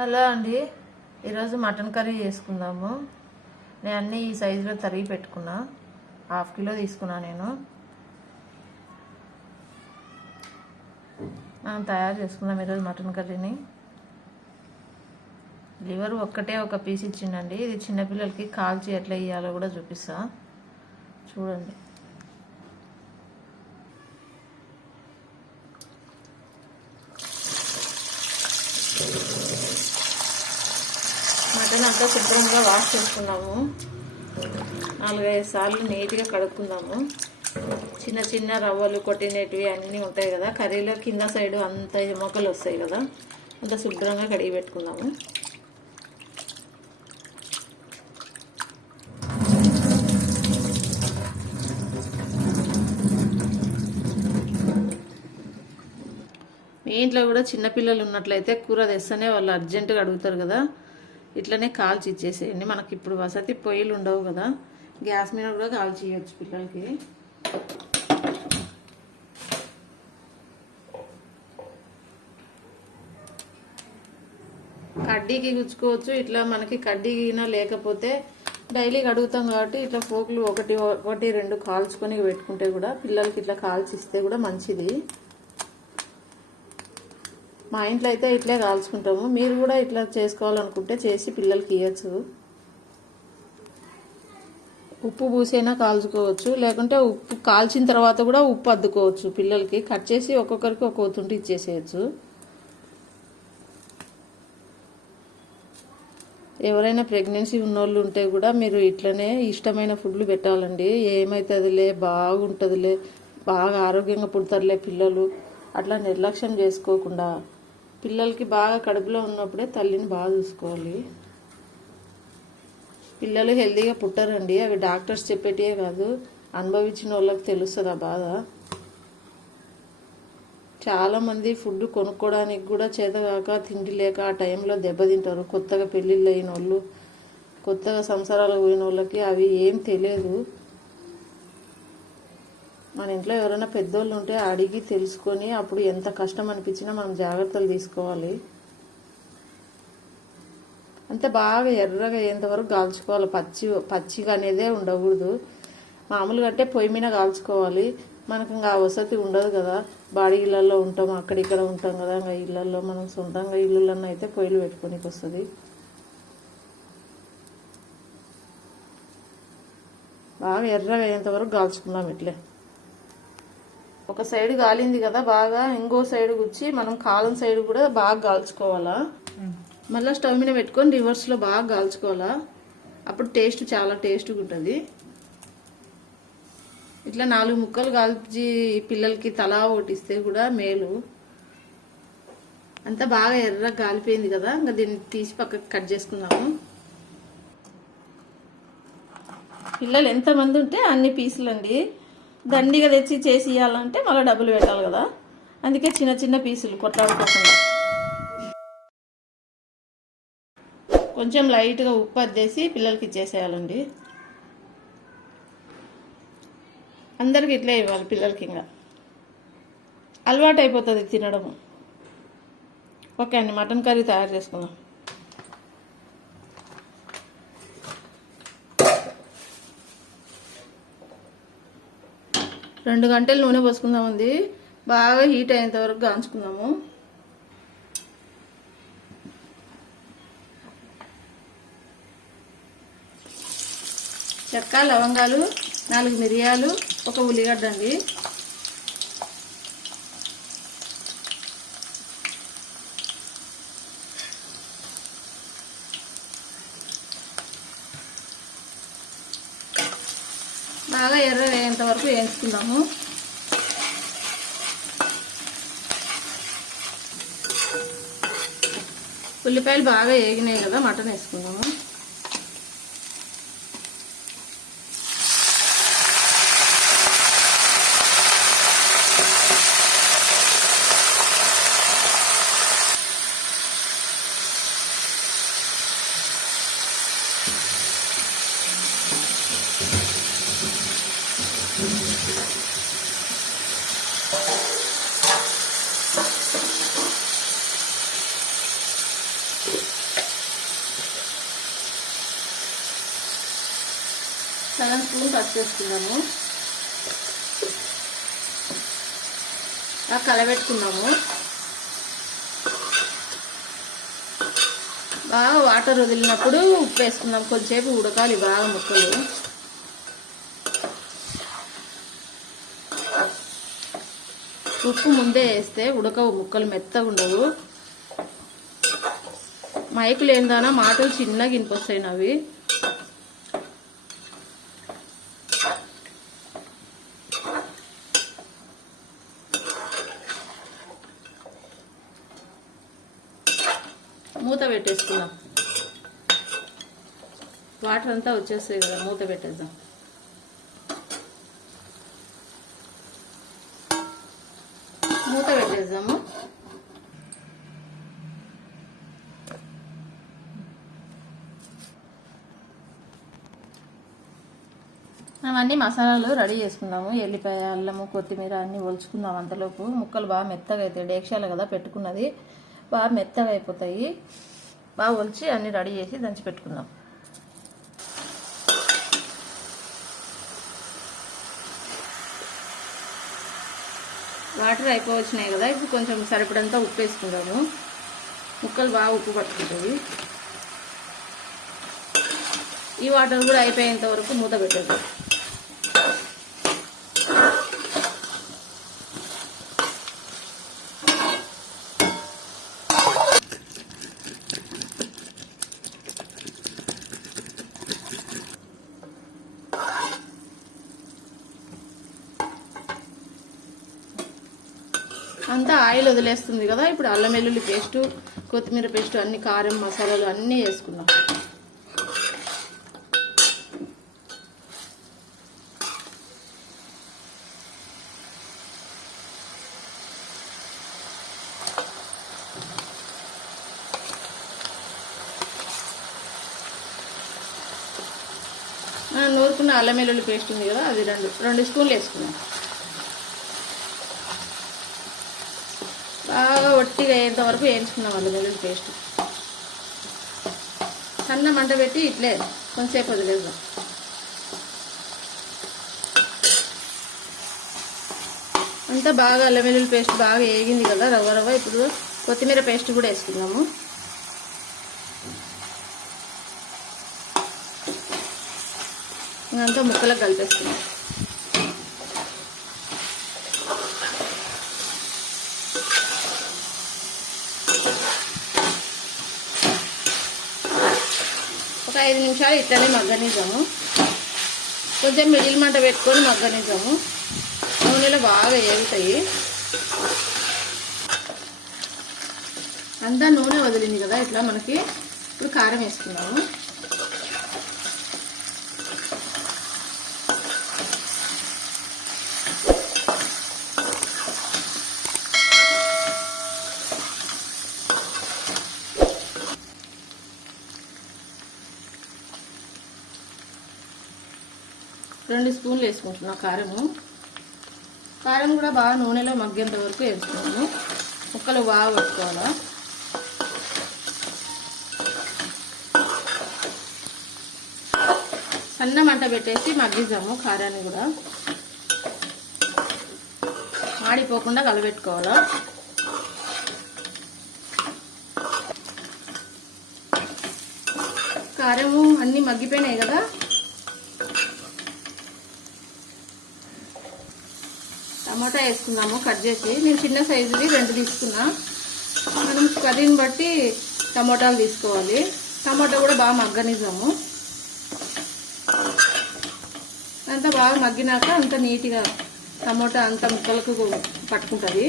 Hello అండి, ఈరోజు mutton curry చేసుకుందాము. నేను అన్నీ ఈ సైజులో తరిగి పెట్టుకున్నా. 1/2 కిలో తీసుకున్నా. మనం తయారు చేసుకుందాం ఈరోజు మటన్ కర్రీని. లివర్ ఒక్కటే ఒక పీస్ ఇచ్చిండండి. ఇది చిన్నపిల్లలకి కాల్చి ఎట్లా ఇయ్యాలో కూడా చూపిస్తా, చూడండి. మటన్ అంతా శుభ్రంగా వాష్ చేసుకున్నాము. 4-5 సార్లు నీట్గా కడుక్కుందాము. చిన్న చిన్న రవ్వలు కొట్టినవి అన్నీ ఉంటాయి కదా కర్రీలో, కింద సైడు అంత మొక్కలు వస్తాయి కదా, అంత శుభ్రంగా కడిగి పెట్టుకుందాము. మీ ఇంట్లో కూడా చిన్నపిల్లలు ఉన్నట్లయితే కూర తెస్తేనే వాళ్ళు అర్జెంటుగా అడుగుతారు కదా, ఇట్లనే కాల్చి ఇచ్చేసేయండి. మనకి ఇప్పుడు వసతి పొయ్యిలు ఉండవు కదా, గ్యాస్ మీద కూడా కాల్చి ఇవ్వచ్చు పిల్లలకి. కడ్డీకి గుచ్చుకోవచ్చు. ఇట్లా మనకి కడ్డీనా లేకపోతే డైలీ అడుగుతాం కాబట్టి ఇట్లా ఫోక్లు ఒకటి 2 కాల్చుకొని పెట్టుకుంటే కూడా పిల్లలకి ఇట్లా కాల్చి ఇస్తే కూడా మంచిది. మా ఇంట్లో అయితే ఇట్లే కాల్చుకుంటాము. మీరు కూడా ఇట్లా చేసుకోవాలనుకుంటే చేసి పిల్లలకి ఇవ్వచ్చు. ఉప్పు పూసైనా కాల్చుకోవచ్చు, లేకుంటే ఉప్పు కాల్చిన తర్వాత కూడా ఉప్పు అద్దుకోవచ్చు. పిల్లలకి కట్ చేసి ఒక్కొక్కరికి ఒక్కొక్క తుంటి ఇచ్చేసేయచ్చు. ఎవరైనా ప్రెగ్నెన్సీ ఉన్నోళ్ళు ఉంటే కూడా మీరు ఇట్లనే ఇష్టమైన ఫుడ్లు పెట్టాలండి. ఏమవుతుందిలే, బాగుంటుందిలే, బాగా ఆరోగ్యంగా పుడతారులే పిల్లలు, అట్లా నిర్లక్ష్యం చేసుకోకుండా పిల్లలకి బాగా కడుపులో ఉన్నప్పుడే తల్లిని బాగా చూసుకోవాలి. పిల్లలు హెల్తీగా పుట్టారండి, అవి డాక్టర్స్ చెప్పేటివే కాదు, అనుభవించిన వాళ్ళకి తెలుస్తుంది ఆ బాధ. చాలామంది ఫుడ్ కొనుక్కోవడానికి కూడా చేతగాక, తిండి లేక ఆ టైంలో దెబ్బతింటారు. కొత్తగా పెళ్ళిళ్ళు అయిన వాళ్ళు, కొత్తగా సంసారాలకు పోయిన వాళ్ళకి అవి ఏం తెలియదు. మన ఇంట్లో ఎవరైనా పెద్దోళ్ళు ఉంటే అడిగి తెలుసుకొని అప్పుడు ఎంత కష్టం అనిపించినా మనం జాగ్రత్తలు తీసుకోవాలి. అంతే బాగా ఎర్రగా అయ్యేంతవరకు కాల్చుకోవాలి. పచ్చిగా అనేదే ఉండకూడదు. మామూలుగా అంటే పొయ్యి మీద కాల్చుకోవాలి. మనకు ఇంకా వసతి ఉండదు కదా, బాడీ ఇళ్ళల్లో ఉంటాం, అక్కడిక్కడ ఉంటాం కదా. ఇంకా ఇళ్ళల్లో మనం సొంతంగా ఇళ్ళల్లో అయితే పొయ్యిలు పెట్టుకోనికి వస్తుంది. బాగా ఎర్రగా అయ్యేంతవరకు కాల్చుకుందాం. ఇట్లే ఒక సైడ్ కాలింది కదా బాగా, ఇంకో సైడ్ గుచ్చి మనం కాలం సైడ్ కూడా బాగా కాల్చుకోవాలా. మళ్ళీ స్టవ్ మీద పెట్టుకొని రివర్స్లో బాగా కాల్చుకోవాలా. అప్పుడు టేస్ట్ చాలా టేస్ట్గా ఉంటుంది. ఇట్లా 4 ముక్కలు కాల్చి పిల్లలకి తలా ఓటిస్తే కూడా మేలు. అంతా బాగా ఎర్రగా కాలిపోయింది కదా, ఇంకా దీన్ని తీసి పక్కకి కట్ చేసుకుందాము. పిల్లలు ఎంతమంది ఉంటే అన్ని పీసులు అండి. దండిగా తెచ్చి చేసి ఇవ్వాలంటే మళ్ళీ డబ్బులు పెట్టాలి కదా, అందుకే చిన్న చిన్న పీసులు కొట్లాడుకోకుండా కొంచెం లైట్గా ఉప్పు అద్దేసి పిల్లలకి ఇచ్చేసేయాలండి. అందరికి ఇట్లే ఇవ్వాలి పిల్లలకి, ఇంకా అలవాటు అయిపోతుంది తినడము. ఓకే అండి, మటన్ కర్రీ తయారు చేసుకుందాం. రెండు గంటలు నూనె పోసుకుందామండి. బాగా హీట్ అయ్యేంత వరకు కాంచుకుందాము. చెక్క, లవంగాలు, 4 మిరియాలు, 1 ఉల్లిగడ్డ అండి. బాగా ఎర్ర వేయేంత వరకు వేయించుకుందాము. ఉల్లిపాయలు బాగా వేగినాయి కదా, మటన్ వేసుకుందాము. సగం స్పూన్ పసుపు వేసుకున్నాము. కలబెట్టుకున్నాము. బాగా వాటర్ వదిలినప్పుడు ఉప్పు వేసుకున్నాం. కొంచెంసేపు ఉడకాలి బాగా ముక్కలు. ఉప్పు ముందే వేస్తే ఉడకవు, ముక్కలు మెత్తగా ఉండవు. మైకులు ఏందానా మాటలు చిన్నగా వినిపిస్తాయి అవి. మూత పెట్టేసుకుందాం. వాటర్ అంతా వచ్చేస్తాయి కదా, మూత పెట్టేద్దాం. మూత పెట్టేద్దాము. అవన్నీ మసాలాలు రెడీ చేసుకున్నాము. ఎల్లిపాయ, అల్లము, కొత్తిమీర అన్నీ ఒలుచుకుందాం. అంతలోపు ముక్కలు బాగా మెత్తగా అవుతాయి. డేక్షాలు కదా పెట్టుకున్నది, బాగా మెత్తగా అయిపోతాయి. బాగా ఒలిచి అన్నీ రెడీ చేసి దంచి పెట్టుకుందాం. వాటర్ అయిపోవచ్చినాయి కదా, ఇప్పుడు కొంచెం సరిపడంతా ఉప్పు వేసుకుందాము. ముక్కలు బాగా ఉప్పు పట్టుకుంటుంది. ఈ వాటర్ కూడా అయిపోయేంత వరకు మూత పెట్టేద్దాం. అంతా ఆయిల్ వదిలేస్తుంది కదా, ఇప్పుడు అల్లం వెల్లుల్లి పేస్టు, కొత్తిమీర పేస్టు, అన్ని కారం మసాలాలు అన్నీ వేసుకున్నాం. నూరుకున్న అల్లం వెల్లుల్లి పేస్ట్ ఉంది కదా, అది రెండు స్పూన్లు వేసుకున్నాం. బాగా ఒట్టిగా అయ్యేంత వరకు వేయించుకున్నాం అల్లం వెల్లుల్లి పేస్ట్. సన్న మంట పెట్టి ఇట్లే కొంచెంసేపు వదిలేద్దాం. అంతా బాగా అల్లం వెల్లుల్లి పేస్ట్ బాగా వేగింది కదా రవ్వ రవ్వ. ఇప్పుడు కొత్తిమీర పేస్ట్ కూడా వేసుకున్నాము. ఇంకంతా ముక్కలకు కలిపేసుకున్నాం. ఒక 5 నిమిషాలు ఇట్లనే మగ్గనిద్దాము. కొంచెం మిడిల్ మంట పెట్టుకొని మగ్గనిద్దాము. నూనెలో బాగా ఏగుతాయి. అంతా నూనె వదిలింది కదా ఇట్లా మనకి. ఇప్పుడు కారం వేసుకున్నాము. రెండు స్పూన్లు వేసుకుంటున్నాం కారము. కారం కూడా బాగా నూనెలో మగ్గేంత వరకు వేసుకున్నాము. ముక్కలు బాగా పట్టుకోవాలా. సన్న మంట పెట్టేసి మగ్గిద్దాము. కారాన్ని కూడా ఆడిపోకుండా కలబెట్టుకోవాలా. కారము అన్నీ మగ్గిపోయినాయి కదా. టమాటా వేసుకున్నాము కట్ చేసి. నేను చిన్న సైజువి 2 తీసుకున్నా. మనం కర్రీని బట్టి టమాటాలు తీసుకోవాలి. టమాటా కూడా బాగా మగ్గనిద్దాము. అంతా బాగా మగ్గినాక అంత నీట్గా టమాటా అంత ముక్కలకు పట్టుకుంటుంది.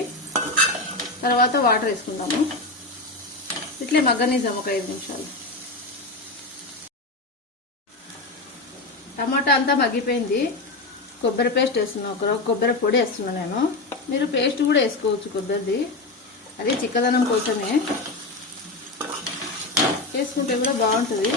తర్వాత వాటర్ వేసుకుందాము. ఇట్లే మగ్గనిద్దాము ఒక 5 నిమిషాలు. టమాటా అంతా మగ్గిపోయింది. కొబ్బరి పేస్ట్ వేస్తున్నాను. ఒక కొబ్బరి పొడి వేస్తున్నాను నేను. మీరు పేస్ట్ కూడా వేసుకోవచ్చు కొబ్బరిది, అది చిక్కదనం కోసమే. వేసుకుంటే కూడా బాగుంటుంది.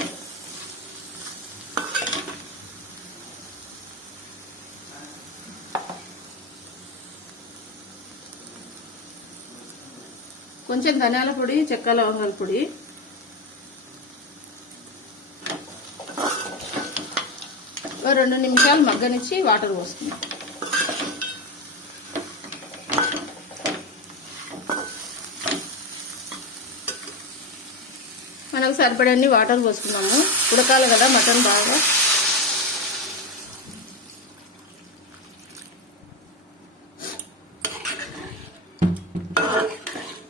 కొంచెం ధనియాల పొడి, చెక్క లవంగాల పొడి, 2 నిమిషాలు మగ్గనిచ్చి వాటర్ పోసుకుందాం. మనకు సరిపడన్ని వాటర్ పోసుకున్నాము. ఉడకాలి కదా మటన్ బాగా.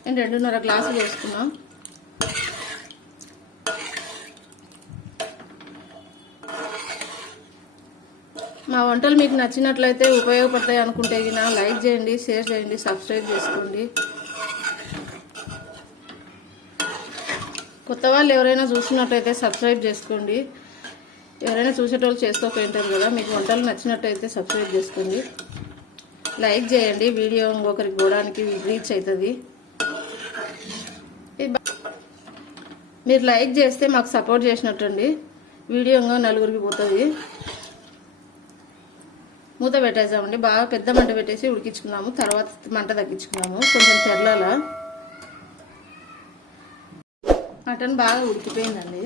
నేను 2.5 గ్లాసులు వేసుకున్నాం. మా వంటలు మీకు నచ్చినట్లయితే, ఉపయోగపడతాయి అనుకుంటే లైక్ చేయండి, షేర్ చేయండి, సబ్స్క్రైబ్ చేసుకోండి. కొత్త వాళ్ళు ఎవరైనా చూసినట్టయితే సబ్స్క్రైబ్ చేసుకోండి. ఎవరైనా చూసేటోళ్ళు చేసుకోకపోయింటారు కదా, మీకు వంటలు నచ్చినట్టయితే సబ్స్క్రైబ్ చేసుకోండి. లైక్ చేయండి, వీడియో ఇంకొకరికి పోవడానికి రీచ్ అవుతుంది. మీరు లైక్ చేస్తే మాకు సపోర్ట్ చేసినట్టండి, వీడియో ఇంకా నలుగురికి పోతుంది. మూత పెట్టేసామండి. బాగా పెద్ద మంట పెట్టేసి ఉడికించుకున్నాము. తర్వాత మంట తగ్గించుకున్నాము. కొంచెం తెరలాల. మటన్ బాగా ఉడికిపోయిందండి.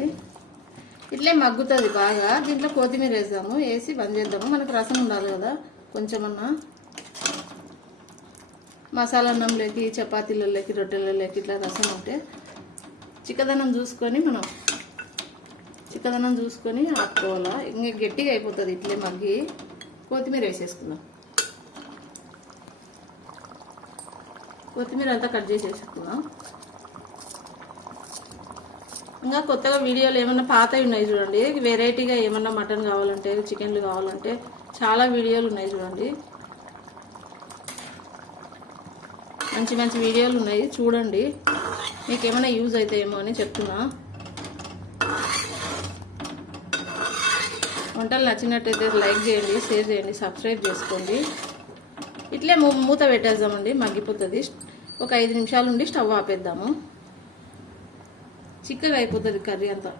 ఇట్లే మగ్గుతుంది బాగా. దీంట్లో కొత్తిమీర వేద్దాము. వేసి బంద్ చేద్దాము. మనకు రసం ఉండాలి కదా కొంచెమన్నా. మసాలా అన్నంలోకి, చపాతీలలోకి, రొట్టెలలోకి ఇట్లా రసం ఉంటే చిక్కదనం చూసుకొని ఆపుకోవాలా. ఇంకా గట్టిగా అయిపోతుంది ఇట్లే మగ్గి. కొత్తిమీర వేసేసుకుందాం. కొత్తిమీర అంతా కట్ చేసేసుకుందాం. ఇంకా కొత్తగా వీడియోలు ఏమన్నా పాతవి ఉన్నాయి చూడండి. వెరైటీగా ఏమన్నా మటన్ కావాలంటే, చికెన్లు కావాలంటే చాలా వీడియోలు ఉన్నాయి చూడండి. మంచి మంచి వీడియోలు ఉన్నాయి, చూడండి. మీకు ఏమైనా యూజ్ అవుతాయేమో అని చెప్తున్నా. వంటలు నచ్చినట్టయితే లైక్ చేయండి, షేర్ చేయండి, సబ్స్క్రైబ్ చేసుకోండి. ఇట్లే మూత పెట్టేద్దామండి, మగ్గిపోతుంది. ఒక 5 నిమిషాలు ఉండి స్టవ్ ఆపేద్దాము. చిక్కగా అయిపోతుంది కర్రీ అంతా.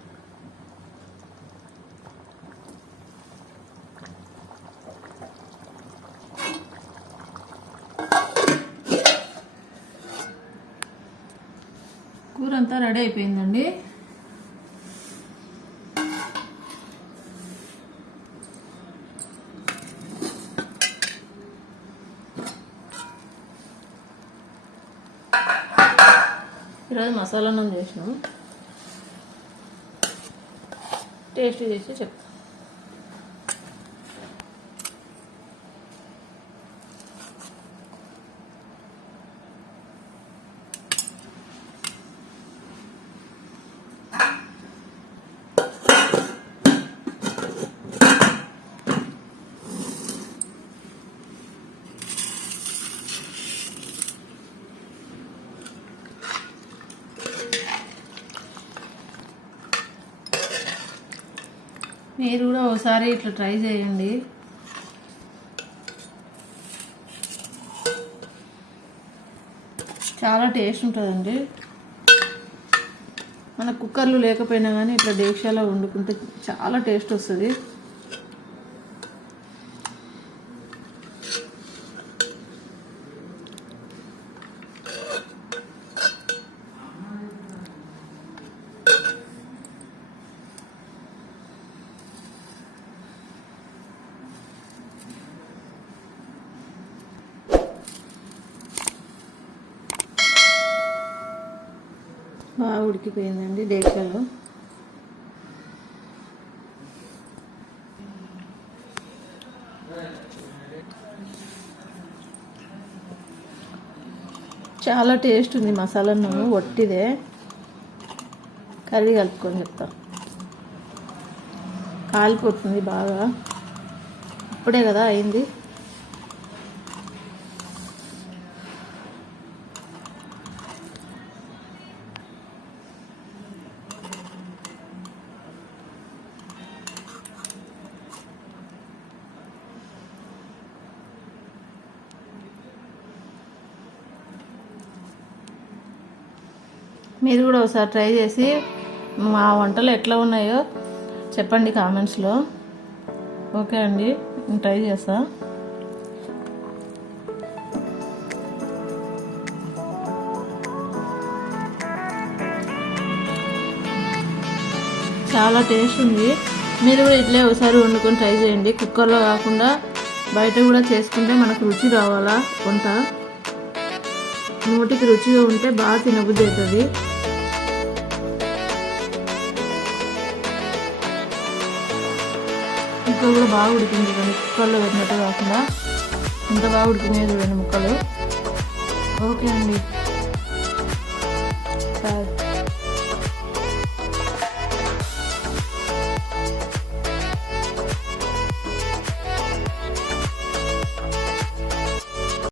కూర అంతా రెడీ అయిపోయిందండి. ఈరోజు మసాలా అన్నం చేసినాం. టేస్ట్ చేసి చెప్తాను. మీరు కూడా ఒకసారి ఇట్లా ట్రై చేయండి. చాలా టేస్ట్ ఉంటుందండి. మన కుక్కర్లు లేకపోయినా కానీ ఇట్లా డేక్షాలో వండుకుంటే చాలా టేస్ట్ వస్తుంది. బాగా ఉడికిపోయిందండి డేక్షాలో. చాలా టేస్ట్ ఉంది మసాలా అన్నము. ఒట్టిదే కర్రీ కలుపుకొని చెప్తా. కాలిపోతుంది బాగా. ఇప్పుడే కదా అయింది. మీరు కూడా ఒకసారి ట్రై చేసి మా వంటలు ఎట్లా ఉన్నాయో చెప్పండి కామెంట్స్లో. ఓకే అండి, నేను ట్రై చేస్తా. చాలా టేస్ట్ ఉంది. మీరు కూడా ఇట్లే ఒకసారి వండుకొని ట్రై చేయండి. కుక్కర్లో కాకుండా బయట కూడా చేసుకుంటే మనకు రుచి రావాలా వంట. నోటికి రుచిగా ఉంటే బాగా తినబుద్ధి అవుతుంది. ముక్కలు కూడా బాగా ఉడికింది కానీ కుక్కర్లో పెట్టినట్టు కాకుండా ఇంత బాగా ఉడికినాయి చూడండి ముక్కలు. ఓకే అండి.